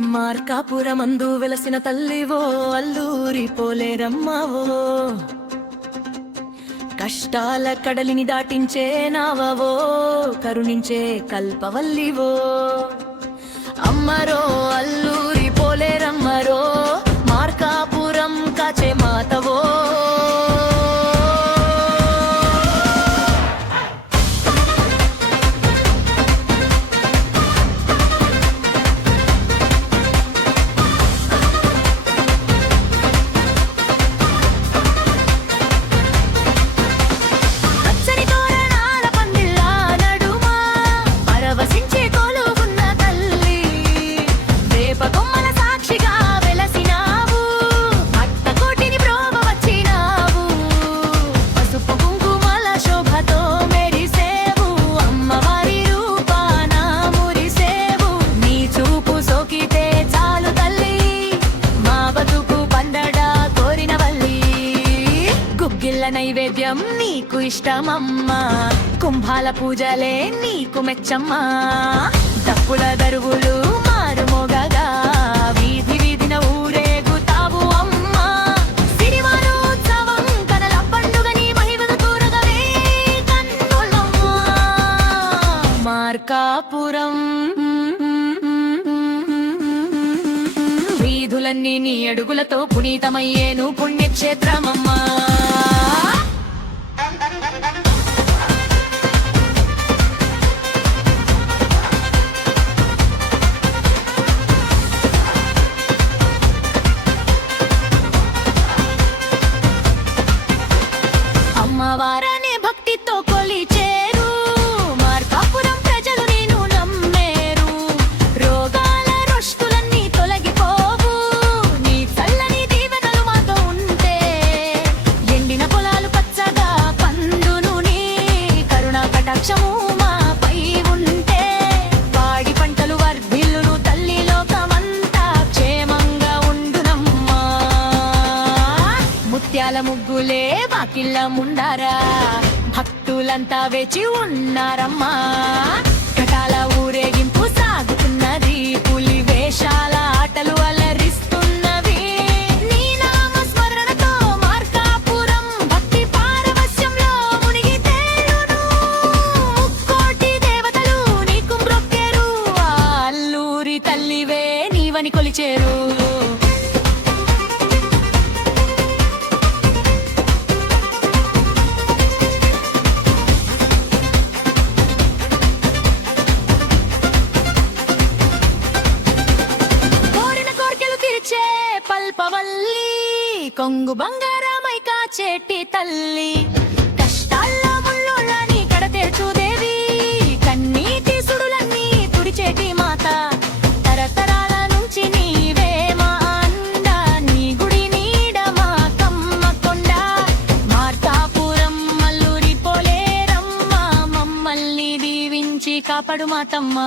మార్కాపురమందు వెలసిన తల్లివో అల్లూరి పోలేరమ్మవో, కష్టాల కడలిని దాటించే నావవో, కరుణించే కల్పవల్లివో. అమ్మరో అల్లూరి పోలేరమ్మరో, మార్కాపురం కాచే మాతవో. నైవేద్యం నీకు ఇష్టమమ్మా, కుంభాల పూజలే నీకు మెచ్చమ్మా. డప్పుల దరువులు మారుమోగగా వీధి వీధిన ఊరేగుతావు అమ్మా. సిరివారోత్సవం కనల పండుగ నీ మహిమను తూరగవే కన్నులమ్మా. మార్కాపురం వీధులన్నీ నీ అడుగులతో పునీతమయ్యేను పుణ్యక్షేత్రమమ్మా. అమ్మవారనే భక్తితో కొలిచేరు, మార్కాపురం ప్రజలు నేను నమ్మేరు. రోగాల రొష్టులన్నీ తొలగిపోవు, నీ చల్లని దీవెనలు మాతో ఉంటే. ఎండిన పొలాలు పచ్చగా పండును, నీ కరుణా కటాక్షము మాపై ఉంటే. పాడి పంటలు వర్ధిల్లును తల్లి, లోకమంతా క్షేమంగా ఉండునమ్మా. ముత్యాల ముగ్గులే వాకిళ్ళ ముండారా, భక్తులంతా వేచి ఉన్నారమ్మా. కటాల ఊరేగింపు సాగుతున్నది, పులి వేషాల ఆటలు అలరిస్తున్నవి. నీ నామ స్మరణతో మార్కాపురం భక్తి పారవశ్యంలో మునిగి తేలును. ముక్కోటి దేవతలు నీకు మ్రొక్కేరు, అల్లూరి తల్లివే నీవని కొలిచేరు. పల్పవల్లి కొంగు బంగారమై కాచేటి తల్లి, కష్టాల్లో ముల్లోళ్ళని కడతేర్చుదేవి. కన్నీటి సుడులన్నీ తుడిచేటి మాత, తరతరాల నుంచి నీవే మా అండ. నీ గుడి నీడ మా కమ్మ కొండ, మార్కాపురం అల్లూరి పోలేరమ్మ. మమ్మల్ని దీవించి కాపాడు మాతమ్మ.